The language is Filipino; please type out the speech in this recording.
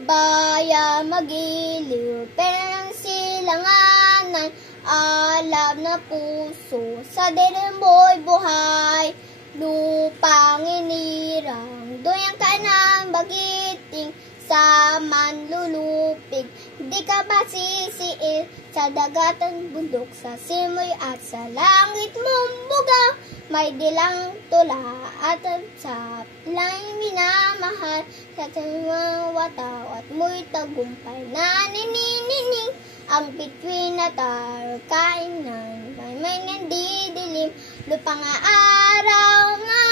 Baya magiliw, perang silanganan, alab na puso, sa dilim mo'y buhay. Lupang inirang, doyang ka ng bagiting, sa manlulupig, di ka ba sisiil, sa dagatan bundok, sa simoy at sa langit mong buga. May dilang tula at sa langit minamahal, sa tamang wataw at mo'y tagumpay na ninining. Ang bituin na tarkain ng may nandidilim, lupang araw nga